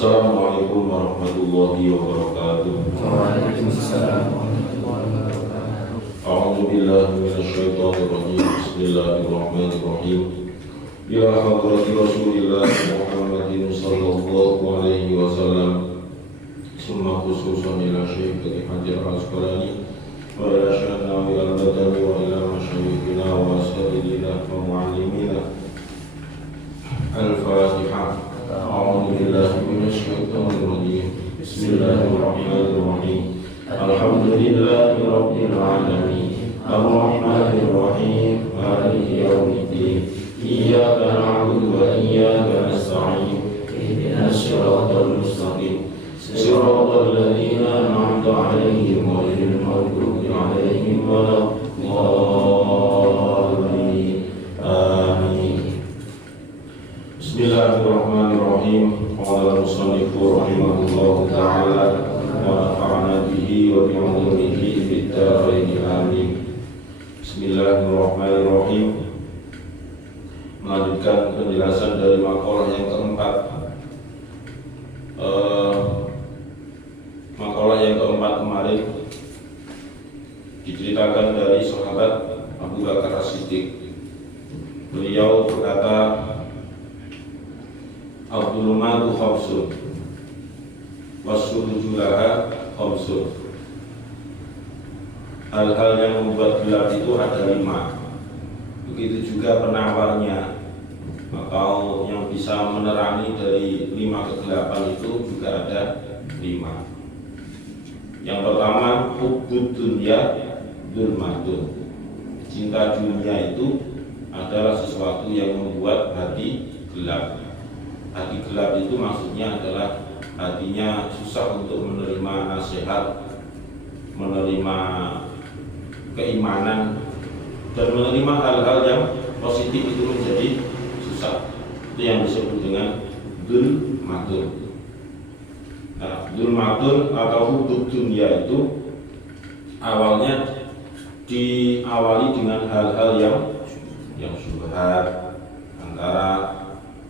Assalamualaikum warahmatullahi wabarakatuh. Waalaikumsalam warahmatullahi wabarakatuh. A'udzu billahi minasyaitonir rajim. Bismillahirrahmanirrahim. Ya hadrati Rasulillah Muhammadin sallallahu alaihi wasallam. Summa khususan ila Syekh Hajar Al-Asqalani wa ila Syekh Al-Badani wa ila masyayikhina wa asatidina wa muallimina. Al-Fatihah. A'udzu billahi minasyaitonir rajim. Bismillahirrahmanirrahim. Alhamdulillahi rabbil alamin. Ar-Rahmanir Rahim. Maliki yaumiddin. Iyyaka na'budu wa iyyaka nasta'in. Ihdinas siratal mustaqim. Siratal ladzina an'amta 'alaihim ghairil maghdubi 'alaihim waladdallin. Amin. Bismillahirrahmanirrahim. Qala al-musannifu rahimahullahu ta'ala wa nafa'ana bihi wa bi'ulumihi fid dharain amin. Bismillahirrahmanirrahim. Melanjutkan penjelasan dari makalah yang keempat. Makalah yang keempat kemarin diceritakan dari sahabat Abu Bakar As-Siddiq. Beliau berkata, Abdul-Madu khamsun Wassudujulaha khamsun. Hal-hal yang membuat gelap itu ada 5. Begitu juga penawarnya, atau yang bisa menerangi dari 5 kegelapan itu juga ada 5. Yang pertama, hubbud dunya dzulmatun. Cinta dunia itu adalah sesuatu yang membuat hati gelap. Hati gelap itu maksudnya adalah hatinya susah untuk menerima nasihat, menerima keimanan, dan menerima hal-hal yang positif itu menjadi susah. Itu yang disebut dengan dzulmatun. Nah, dzulmatun atau hubbud dunya itu awalnya diawali dengan hal-hal yang syubhat, antara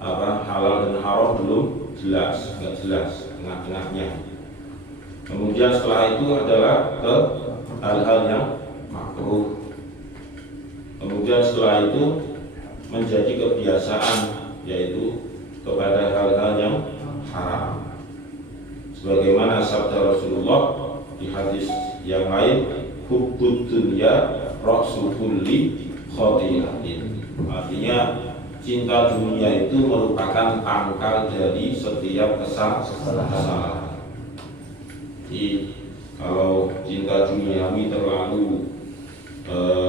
halal dan haram belum jelas, nggak jelas, tengah-tengahnya. Kemudian setelah itu adalah ke hal-hal yang makruh. Kemudian setelah itu menjadi kebiasaan, yaitu kepada hal-hal yang haram. Sebagaimana sabda Rasulullah di hadis yang lain, hubbud dunya ra'su kulli khati'atin. Artinya cinta dunia itu merupakan pangkal dari setiap kesalahan. Jadi kalau cinta duniawi terlalu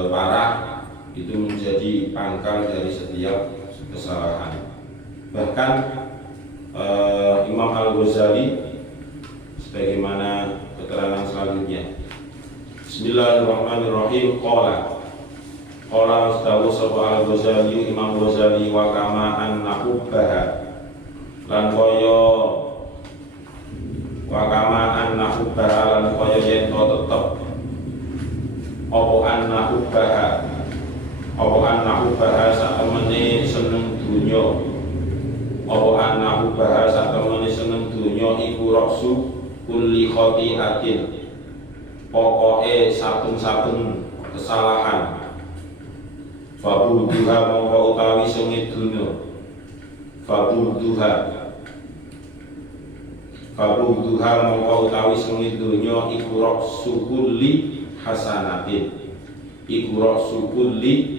parah, itu menjadi pangkal dari setiap kesalahan. Bahkan Imam Al-Ghazali sebagaimana keterangan selanjutnya. Bismillahirrahmanirrahim. Qala Ustaz Al-Ghazali, Imam Ghazali, wa kama anna hubbaha lan kaya wa kama anna hubbaha lan kaya yen tetep apa anna hubbaha sak temene seneng dunya, apa anna hubbaha sak temene seneng dunya iku raksu kulli khati'atin, pokoke saben-saben kesalahan. Fabudduha mongko utawi sengit dunya, Fabudduha mongko utawi sengit dunya iku raksu kulli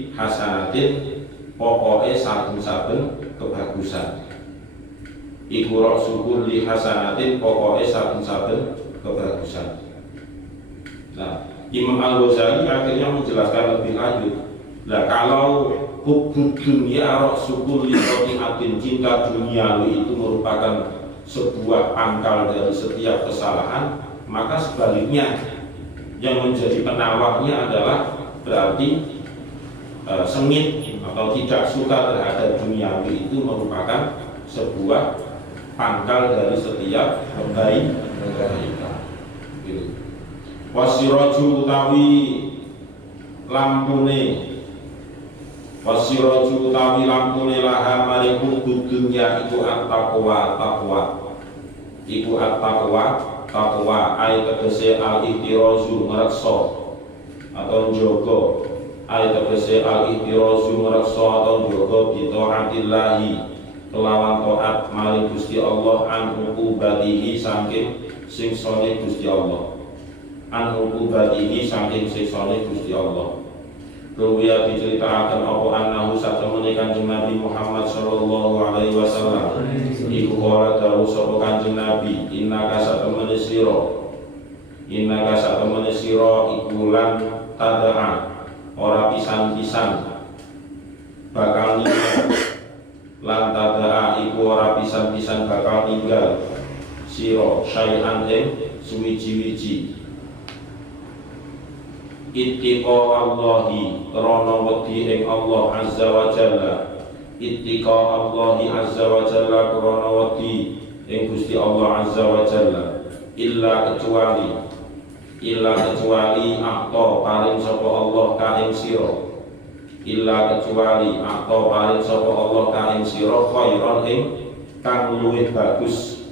hasanatin, pokoke saben-saben kebagusan. Iku raksu kulli hasanatin, pokoke saben-saben kebagusan. Nah, Imam Al-Ghazali akhirnya menjelaskan lebih lanjut. Nah, kalau hubbud dunya raksu kulli khati'atin, cinta duniawi itu merupakan sebuah pangkal dari setiap kesalahan, maka sebaliknya yang menjadi penawarnya adalah berarti sengit atau tidak suka terhadap duniawi itu merupakan sebuah pangkal dari setiap kebaikan. Gitu. Wasiraju utawi lampune laha mariku dunya iku at-taqwa. iku at-taqwa ay tegese al-ihtirazu ngreksa atau njaga ay tegese al-ihtirazu ngreksa atau njaga bita'atillahi kelawan taat maring Gusti Allah an uqubatihi saking siksane Gusti Allah an uqubatihi saking siksane Gusti Allah. Ruwiya diceritakan apa annahu satemene Kanjeng Nabi Muhammad sallallahu alaihi wasallam iku ora dawuh sapa Kanjeng Nabi innaka satemene sira iku lan tada'a ora pisan-pisan bakal ninggal lan tada'a iku ora pisan-pisan bakal ninggal sira syai'an ing suwiji-wiji ittiqa Allahi krana wedi ing Allah azza wa jalla ittiqa Allahi azza wa jalla krana wedi ing Gusti Allah azza wa jalla illa kecuali akta paring sapa Allah ka ing sira illa kecuali akta paring sapa Allah ka ing sira khairon ing kang luwih bagus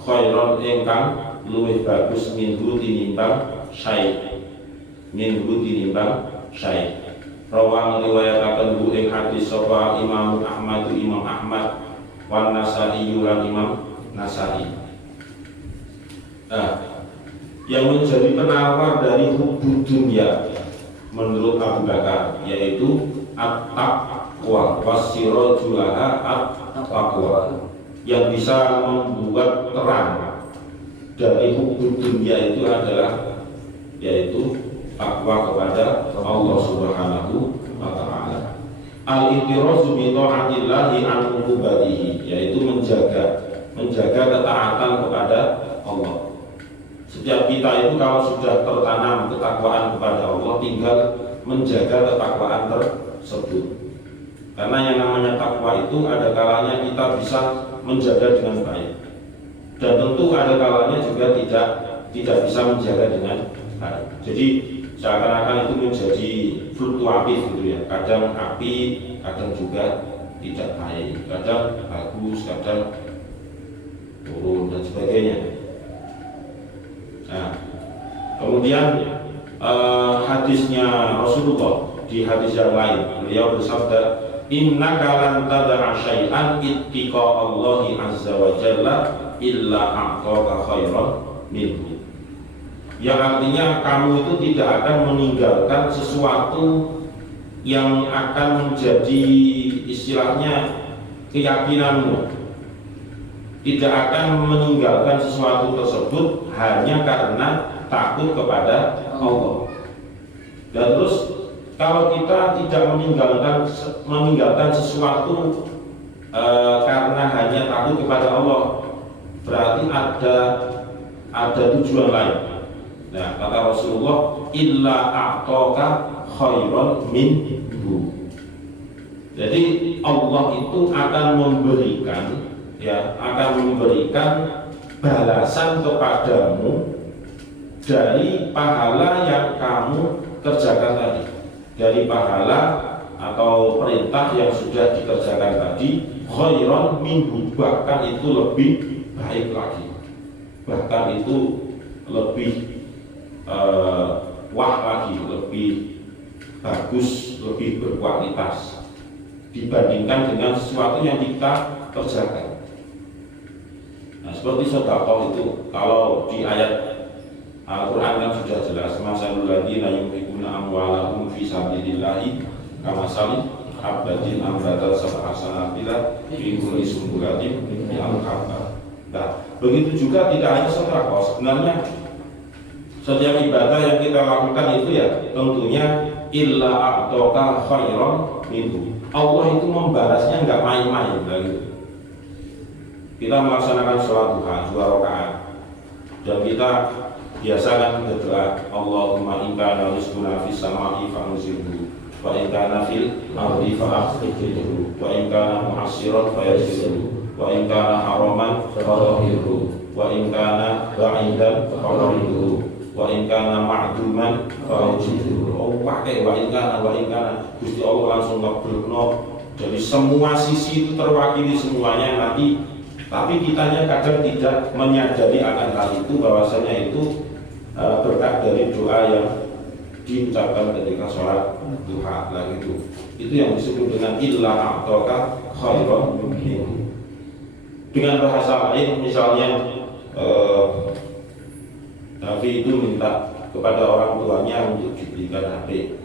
khairon ing kang luwih bagus minhu tinimbang syai rawang riwayataken bu ing hadis sapa Imam Ahmad wan Nasa'i lan Imam Nasa'i. Yang menjadi penawar dari hubud dunia menurut Abu Bakar yaitu at-taqwa wasirajulaha at-taqwa, yang bisa membuat terang dari hubud dunia itu adalah yaitu takwa kepada Allah Subhanahu wa taala. Al-ihtirazu bi ta'atillahi an uqubatihi, yaitu menjaga ketaatan kepada Allah. Setiap kita itu kalau sudah tertanam ketakwaan kepada Allah, tinggal menjaga ketakwaan tersebut. Karena yang namanya takwa itu ada kalanya kita bisa menjaga dengan baik, dan tentu ada kalanya juga tidak bisa menjaga dengan baik. Jadi seakan-akan itu menjadi fluktuatif gitu ya, kadang api, kadang juga tidak baik, kadang bagus, kadang turun dan sebagainya. Nah, kemudian hadisnya Rasulullah di hadis yang lain beliau bersabda innaka lan tad'a syai'an ittiqa Allahi azza wa jalla illa a'taka khairan minhu, yang artinya kamu itu tidak akan meninggalkan sesuatu yang akan menjadi istilahnya keyakinanmu, tidak akan meninggalkan sesuatu tersebut hanya karena takut kepada Allah. Dan terus kalau kita tidak meninggalkan sesuatu karena hanya takut kepada Allah, berarti ada tujuan lain. Nah, kata Rasulullah illa a'taka khairan minhu. Jadi Allah itu akan memberikan balasan kepadamu dari pahala yang kamu kerjakan tadi, dari pahala atau perintah yang sudah dikerjakan tadi, khairan minhu, bahkan itu lebih baik lagi, bahkan itu lebih wah lagi, lebih bagus, lebih berkualitas dibandingkan dengan sesuatu yang kita kerjakan. Nah, seperti sedekah itu, kalau di ayat Al-Quran kan sudah jelas, masalul ladzina yunfiquna amwalahum fi sabilillahi kamasali habbatin ambatat sab'a sanabila fi kulli sunbulatin mi'atu habba. Nah, begitu juga tidak hanya sedekah, sebenarnya setiap ibadah yang kita lakukan itu ya tentunya illa a'taka khairan minhu. Allah itu membalasnya nggak main-main gitu. Kita melaksanakan sholat duha 2 rakaat dan kita biasakan berdoa Allahumma in kana rizquna fis samai fanzilhu wa in kana fil ardi fa'akhrijhu wa in kana mu'assiran fayassirhu wa in kana haraman fatahhirhu wa in kana ba'idan faqarribhu wa in kana ma'duman fa'ujidhu. Oh, pakai wa in kana Gusti Allah langsung ngeblokno. Jadi semua sisi itu terwakili semuanya, nanti Tapi kitanya kadang tidak menyadari akan hal itu, bahwasanya itu berkat dari doa yang diucapkan ketika sholat duha. Nah itu yang disebut dengan illa a'taka khairan minhu. Dengan bahasa lain, misalnya Nabi itu minta kepada orang tuanya untuk diberikan HP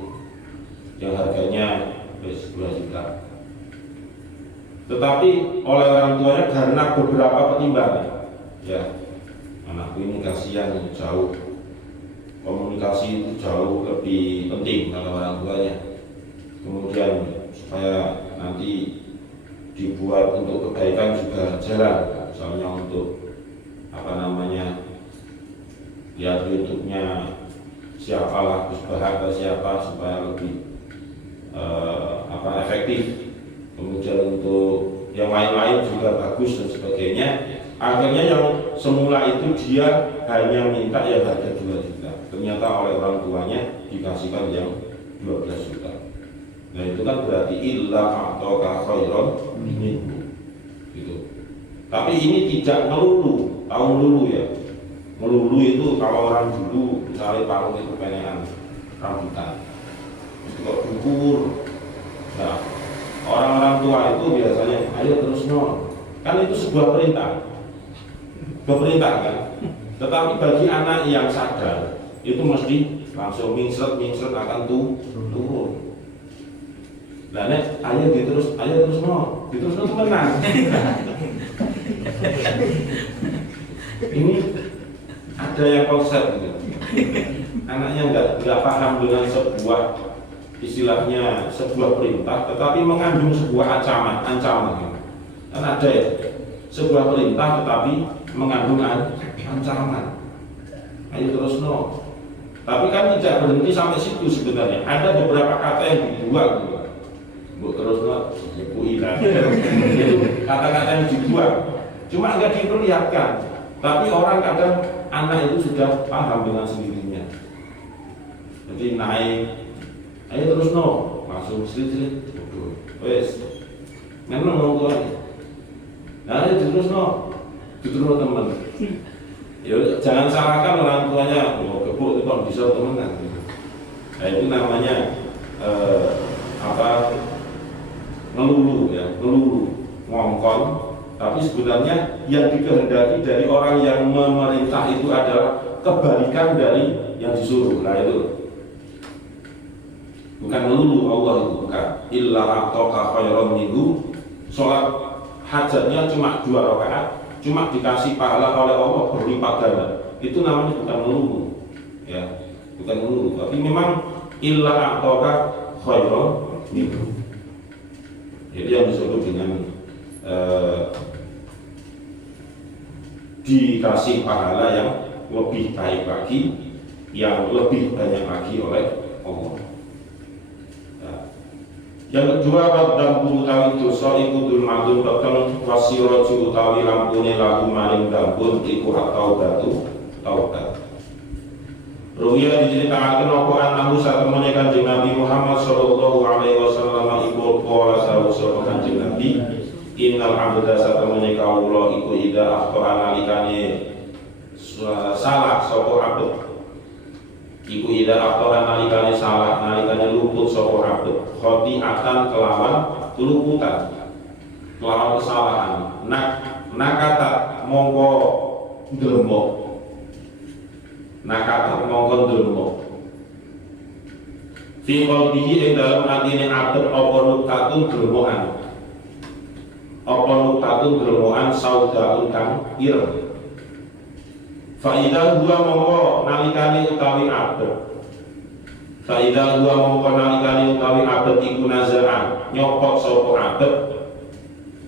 yang harganya 10 juta. Tetapi oleh orang tuanya karena beberapa pertimbangan, ya anakku ini kasihan jauh, komunikasi itu jauh lebih penting kata orang tuanya. Kemudian supaya nanti dibuat untuk kebaikan juga jalan, misalnya untuk lihat YouTube-nya siapalah, atau siapa supaya lebih efektif. Kemudian untuk yang lain-lain juga bagus dan sebagainya. Akhirnya yang semula itu dia hanya minta yang harga 2 juta, ternyata oleh orang tuanya dikasihkan yang 12 juta. Nah itu kan berarti illa a'taka khairan minhu gitu. Tapi ini tidak melulu, tahu melulu ya. Melulu itu kalau orang dulu misalnya parung itu penekan rambutan, itu kok dukur. Nah orang-orang tua itu biasanya ayo terus kan itu sebuah perintah kan. Tetapi bagi anak yang sadar itu mesti langsung mingsret akan turun. Nah nek ayo terus temenan. Ini ada yang konsep gitu. Anaknya nggak paham dengan sebuah istilahnya sebuah perintah, tetapi mengandung sebuah ancaman. Kan ada ya, sebuah perintah tetapi mengandung ancaman. Ayo terus Tapi kan tidak berhenti sampai situ sebenarnya. Ada beberapa kata yang dibuang gitu. Bu terus ibu hilang. Itu kata-kata yang dibuang. Cuma nggak diperlihatkan. Tapi orang kadang anak itu sudah paham dengan sendirinya. Jadi naik, ayo terus langsung sedikit, wes, memang mau tuan. Nah ayo terus teman. Ya jangan salahkan orang tuanya, gebuk itu kok bisa temenan. Nah itu namanya ngelulu, ngongkon. Tapi sebenarnya yang dikehendaki dari orang yang memerintah itu adalah kebalikan dari yang disuruh. Nah itu bukan melulu Allah itu, bukan. Illa a'taka khairan minhu. Sholat hajatnya cuma 2 rakaat, cuma dikasih pahala oleh Allah berlipat ganda. Itu namanya bukan melulu, ya, bukan melulu. Tapi memang illa a'taka khairan minhu. Jadi yang disebut dengan dikasih pahala yang lebih baik lagi, yang lebih banyak lagi oleh Allah. Yang kedua, wadambu utawi dosa iku dulmatun peteng wasiraju utawi lampune lagu maring dambun iku at-taubatu taubat. Ruwiya diceritakan apa annahu satemene Kanjeng Nabi Muhammad sallallahu alaihi wasallam iku qala sawuh Kanjeng Nabi, innal abda satemene kawula iku ida akhta nalikane salah sapa abd. Iku ida akhta nalikane salah, nalikane luput sapa abd. Khoti'atan kelawan keluputan, kelawan kesalahan. Nakata mongko ndelmok. Nakata mongko ndelmok. Fi qalbihi ing dalem atine abd apa nukatun delmokan. Apa nukatun delmokan saudaun kang ireng. Faidah dua mongko nalikane utawi abd. Faidah dua mongko nalikane utawi abd iku nazaan nyopot sapa abd.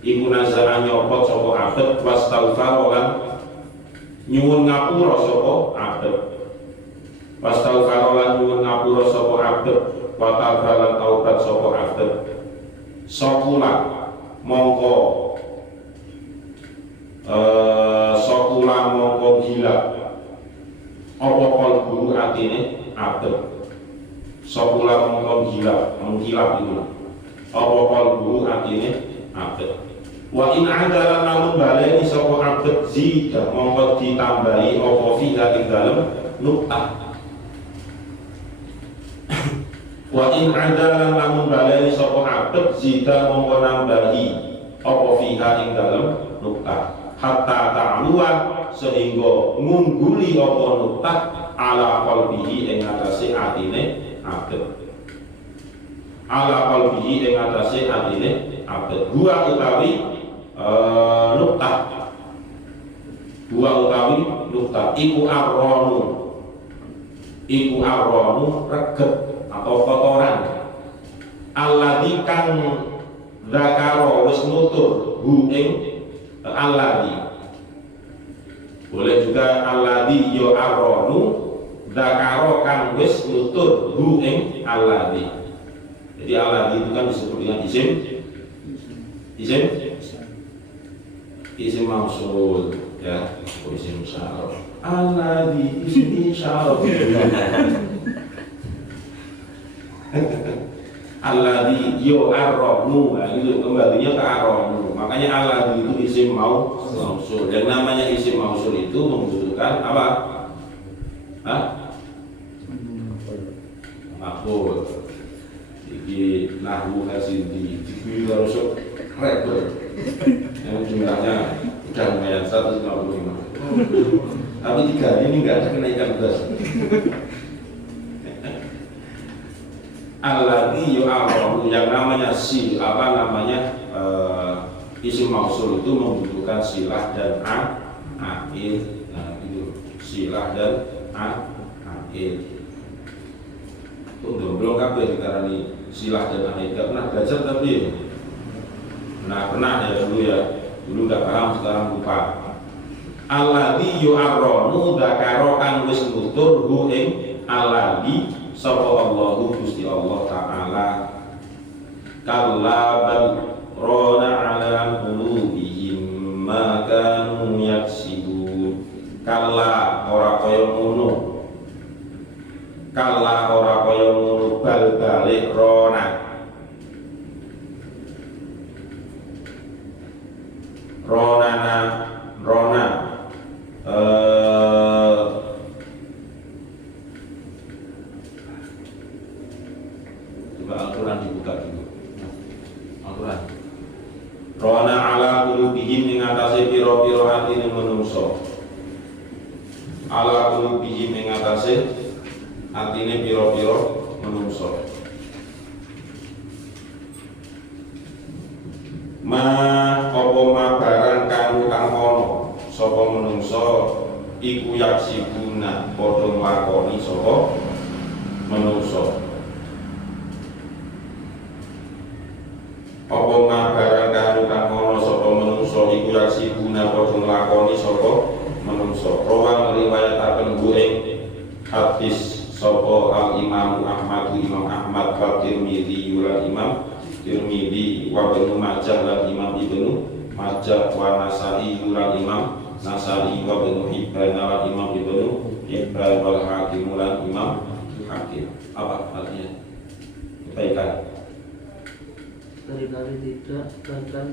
Iku nazaan nyopot sapa abd wastaghfar lan nyuwun ngapura sapa abd. Wastaghfar lan nyuwun ngapura sapa abd wa tabalan taubat sapa abd. Sokula mongko gila apa kalbu atine abd. Sokula mongko gila mengkilap itu apa kalbu atine abd. Wa in adalan namun baleni sapa abd zida mongko ditambahi apa fiha ing dalem nuktah. Wa in adalan namun baleni sapa abd zida mongko nambahi apa fiha ing dalem nuktah. Hatta ta'luwa sehingga ngungguli apa nuktah ala qalbihi ing atase atine abd. Ala qalbihi ing atase atine abd. Gua utawi nuktah iku arronu reget atau kotoran alladzi kang zakaro wis nutur hu ing alladzi, boleh juga alladzi yo arronu zakaro kang wis nutur hu ing alladzi. Jadi alladzi itu kan disebut dengan isim mausul ya, isim syaraf. Alladzi isim syaraf. Alladzi yo arrahmu, nah, itu kembalinya ke arrahmu. Makanya alladzi itu isim mausul. Yang namanya isim mausul itu membutuhkan apa? Maf'ul. Iki nahwu kasindi dikuwi harus rebel. Yang jumlahnya udah lumayan 155. Tapi 3 ini enggak ada kenaikan beras. Alladzi yu'arrahu, yang namanya isim mausul itu membutuhkan silah dan a'il. Nah, itu silah dan a'il. Belum kabeh dikarani silah dan a'il. Enggak pernah belajar tapi pernah ya dulu nggak paham, sekarang lupa. Alladzi yu'arronu dzakaro kang wis nutur hu ing alladzi sapa Allahu Gusti Allah taala. Kalla bal rona ala qulubihim ma kanu yaksibun. Kalla ora kaya ngono, bal balik rona coba Al-Quran dibuka dulu. Al-Quran rona ala qulubihim ing atase pira-pira atine manungsa. Ala qulubihim ing atase atine pira-pira manungsa. Ma barang kanu kang ono sapa manungsa iku yaksibuna padha nglakoni sapa manungsa. Apa ma barang kanu kang ono sapa manungsa iku yaksibuna padha nglakoni sapa manungsa. Rawan riwayataken ing hadis sapa al-Imam Ahmad, Imam Ahmad wa Tirmidzi wa Imam Tirmidzi wa Ibnu Majah lan Imam Ibnu Majah wa Nasa'i lan Imam Nasa'i wa Ibnu Hibban lan Imam Ibnu Hibban wal Hakim lan Imam Hakim. Apa artinya? Kebaikan. Sekali-kali tidak bahkan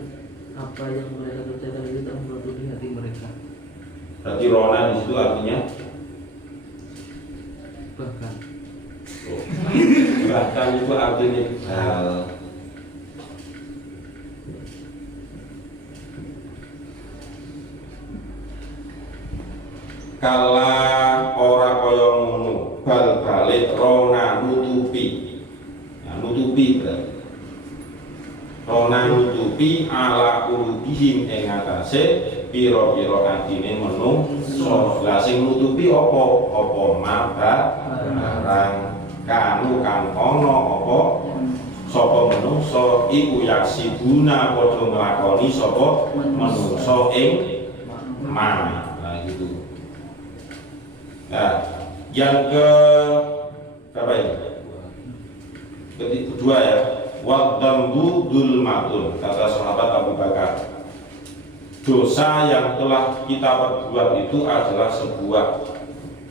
apa yang mereka kerjakan itu tak membantu di hati mereka. Berarti rona di situ artinya Bahkan. Bahkan itu artinya kala ora kaya ngono, bal balik rona nutupi. Ya, nutupi berarti. Rona nutupi ala qulubihim ing atase pira-pira atine manungsa. Lah sing nutupi apa? Apa barang kanu kang ana apa sapa manungsa iku yaksibuna padha nglakoni sapa manungsa ing Nah gitu. Nah, yang berapa ini? Kedua ya. Wa dzambu dzulmatun, kata sahabat Abu Bakar. Dosa yang telah kita perbuat itu adalah sebuah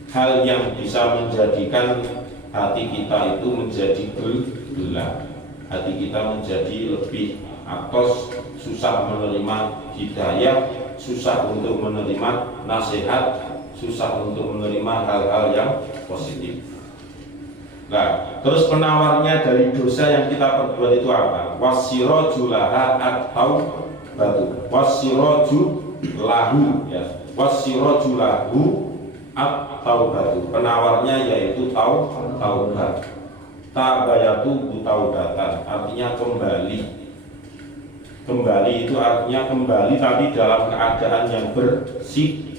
hal yang bisa menjadikan hati kita itu menjadi gelap. Hati kita menjadi lebih atos susah menerima hidayah, susah untuk menerima nasihat, susah untuk menerima hal-hal yang positif. Nah, terus penawarnya dari dosa yang kita perbuat itu apa? Wasiraju laha atau batu. Wasiraju lahu, ya. Wasiraju lahu atau batu. Penawarnya yaitu taubat. Tabayatu butaubatan, artinya kembali. Kembali itu artinya kembali tapi dalam keadaan yang bersih.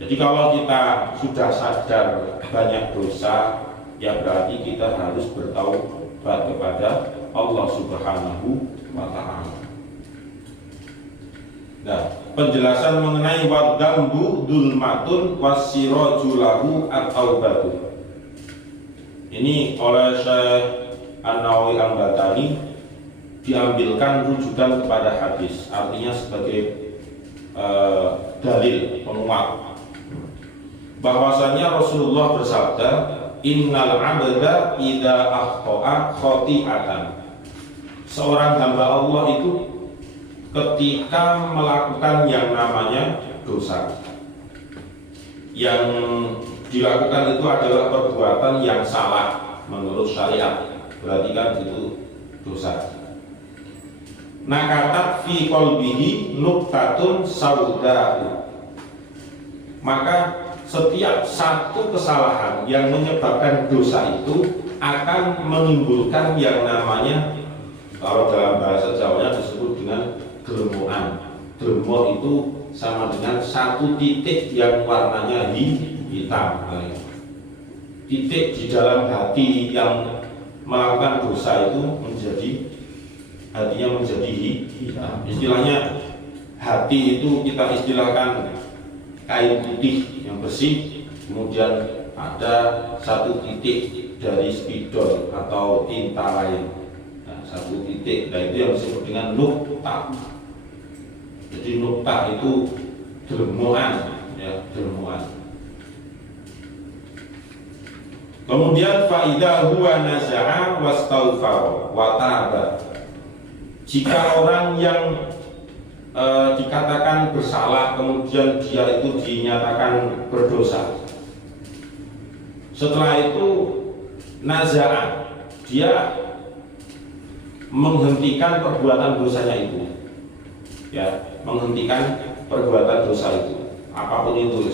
Jadi kalau kita sudah sadar banyak dosa, ya berarti kita harus bertaubat kepada Allah Subhanahu wa ta'ala. Nah, penjelasan mengenai wadambu dulmatun wasirojulahu at-taubatu. Ini oleh Syekh An-Nawawi Al-Batani diambilkan rujukan kepada hadis, artinya sebagai dalil penguat bahwasanya Rasulullah bersabda, innal abda idza akhta'a khati'atan. Seorang hamba Allah itu ketika melakukan yang namanya dosa, yang dilakukan itu adalah perbuatan yang salah menurut syariat, berarti kan itu dosa. Nakatat fi qalbihi nuktatun sauda'u. Maka setiap satu kesalahan yang menyebabkan dosa itu akan menimbulkan yang namanya, kalau dalam bahasa Jawanya disebut dengan gelemuan. Gelemuan itu sama dengan satu titik yang warnanya hitam. Titik di dalam hati yang melakukan dosa itu hatinya menjadi hitam. Istilahnya hati itu kita istilahkan kain putih yang bersih, kemudian ada satu titik dari spidol atau tinta lain. Nah, satu titik, nah itu yang disebut dengan nuktah. Jadi nuktah itu gelemuan, ya, gelemuan. Kemudian faida huwa naza'a wastaghfara wa taba. Jika orang yang dikatakan bersalah kemudian dia itu dinyatakan berdosa, setelah itu naza'a, dia menghentikan perbuatan dosanya itu, ya, menghentikan perbuatan dosa itu apapun itu.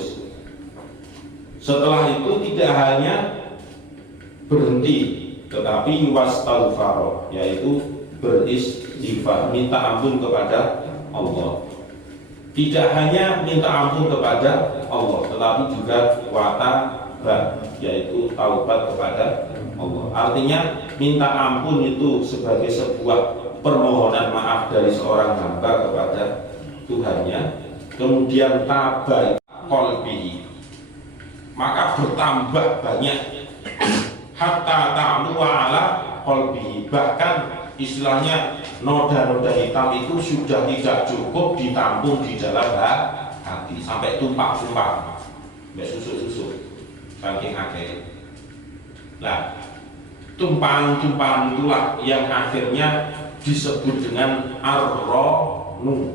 Setelah itu tidak hanya berhenti, tetapi wastaghfar, yaitu beristighfar, minta ampun kepada Allah. Tidak hanya minta ampun kepada Allah, tetapi juga wataba, yaitu taubat kepada Allah. Artinya minta ampun itu sebagai sebuah permohonan maaf dari seorang hamba kepada Tuhannya. Kemudian taba qalbihi, maka bertambah banyak, hatta ta'lu ala qalbihi, bahkan istilahnya noda-noda hitam itu sudah tidak cukup ditampung di dalam hati, sampai tumpah-tumpah, sampai susuk-susuk, saking akhir. Nah, tumpahan-tumpahan itulah yang akhirnya disebut dengan ar-ronu,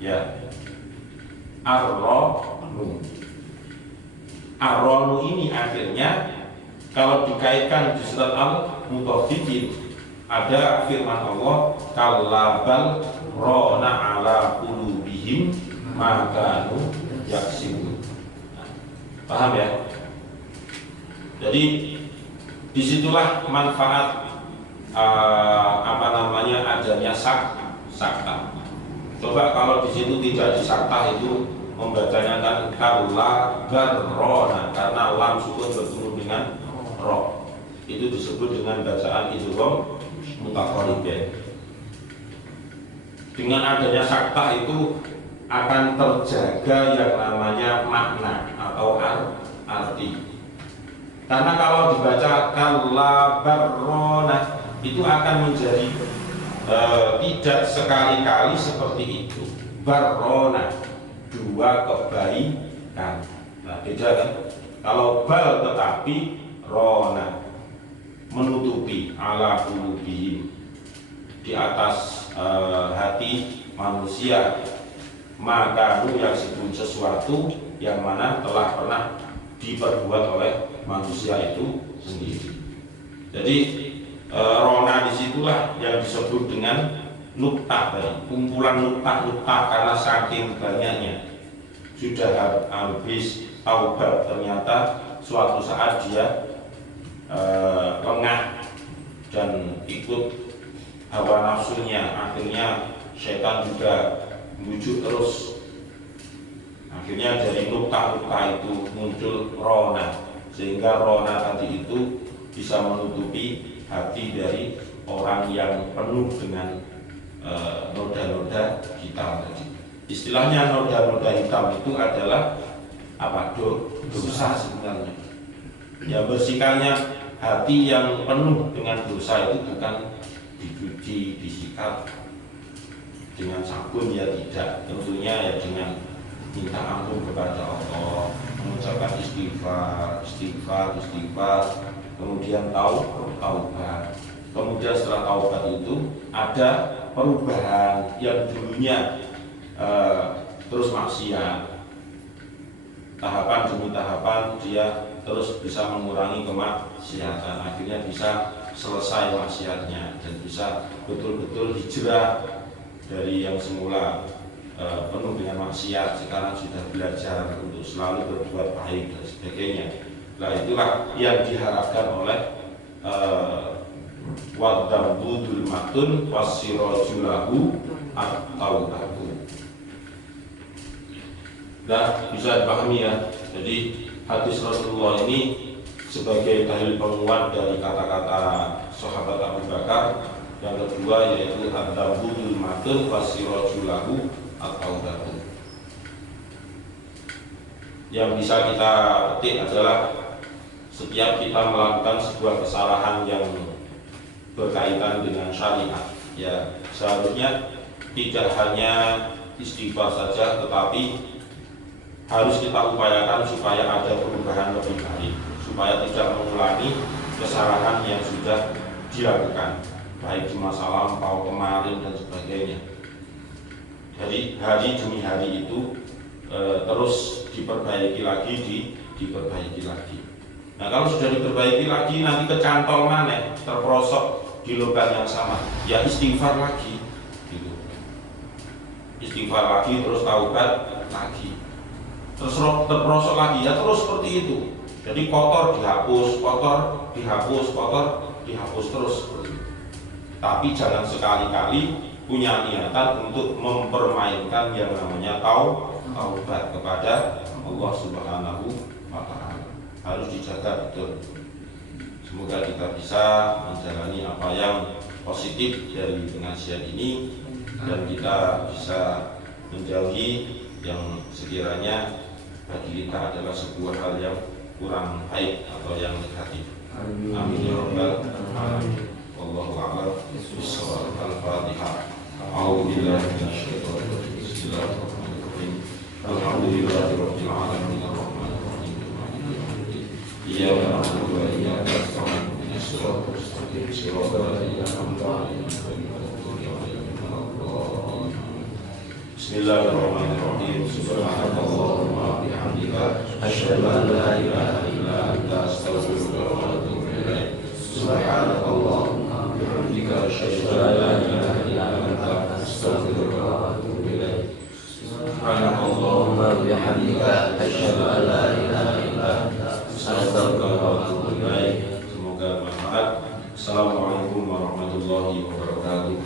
ya, ar-ronu. Ar-ronu ini akhirnya kalau dikaitkan di surat Al-Mutaffifin, ada firman Allah, kallabal rona ala qulubihim ma kanu yaksibun. Paham ya? Jadi disitulah manfaat adanya sakta. Coba kalau di situ tidak disakta, itu membacanya kan kallabal rona, karena lam sukun bertemu dengan ro, itu disebut dengan bacaan idgham mutaqarribin. Dengan adanya sakta itu akan terjaga yang namanya makna atau arti. Karena kalau dibaca kalabarrona itu akan menjadi tidak sekali-kali seperti itu. Barrona, dua kebaikan. Nah, beda kan? Kalau bal tetapi rona, menutupi ala qulubihim, di atas hati manusia, maka yang disebut sesuatu yang mana telah pernah diperbuat oleh manusia itu sendiri. Jadi rona disitulah yang disebut dengan nuktah tadi, kumpulan nuktah-nuktah, karena saking banyaknya sudah habis taubat, ternyata suatu saat dia lengah dan ikut hawa nafsunya, akhirnya setan juga bujuk terus. Akhirnya dari nuktah-nuktah itu muncul rona, sehingga rona tadi itu bisa menutupi hati dari orang yang penuh dengan noda-noda hitam tadi. Istilahnya noda-noda hitam itu adalah apa? Dosa sebenarnya. Ya, bersihkannya hati yang penuh dengan dosa itu bukan dicuci, disikat dengan sabun, ya tidak. Tentunya ya dengan minta ampun kepada Allah, mengucapkan istighfar, kemudian taubat. Kemudian setelah taubat itu ada perubahan yang dulunya terus maksiat, tahapan demi tahapan dia terus bisa mengurangi kemaksiatan, akhirnya bisa selesai maksiatnya dan bisa betul-betul hijrah dari yang semula penuh dengan maksiat, sekarang sudah belajar untuk selalu berbuat baik dan sebagainya. Nah, itulah yang diharapkan oleh wadambu dulmatun wasirojulahu at-taubatu. Nah, bisa dipahami ya. Jadi hadis Rasulullah ini sebagai dalil penguat dari kata-kata sahabat Abu Bakar. Yang kedua yaitu wadambu dulmatun wasirojulahu at-taubatu. Yang bisa kita petik adalah setiap kita melakukan sebuah kesalahan yang berkaitan dengan syariat, ya seharusnya tidak hanya istighfar saja, tetapi harus kita upayakan supaya ada perubahan lebih baik, supaya tidak mengulangi kesalahan yang sudah dilakukan, baik di masa lampau, kemarin dan sebagainya. Jadi hari demi hari itu terus diperbaiki lagi, diperbaiki lagi. Nah, kalau sudah diperbaiki lagi, nanti kecantol mana, terperosok di lubang yang sama, ya istighfar lagi, gitu. Istighfar lagi, terus taubat lagi, terus terperosok lagi, ya terus seperti itu. Jadi kotor dihapus, kotor dihapus, kotor dihapus terus. Tapi jangan sekali-kali punya niatan untuk mempermainkan yang namanya taubat kepada Allah Subhanahu wa Ta'ala. Harus dijaga betul. Semoga kita bisa menjalani apa yang positif dari pengajian ini dan kita bisa menjauhi yang sekiranya bagi kita adalah sebuah hal yang kurang baik atau yang negatif. Amin ya rabbal alamin. Wallahu a'lam bishawab. Al-Fatihah. A'udzubillahi minasyaitonir rajim. Bismillahirrahmanirrahim. Alhamdulillahirabbil alamin. Iyyaka na'budu wa iyyaka nasta'in. Shiratal mustaqim. Shiratal ladzina an'amta 'alaihim. Bismillahirrahmanirrahim. Subhanakallahumma wa bihamdika asyhadu an la ilaha illa anta astaghfiruka wa atubu ilaik. Subhanakallahumma wa bihamdika asyhadu an la ilaha illa anta astaghfiruka wa atubu ilaik. Subhanakallahumma wa bihamdika asyhadu an la ilaha illa anta astaghfiruka wa atubu ilaik. Semoga bermanfaat. Assalamualaikum warahmatullahi wabarakatuh.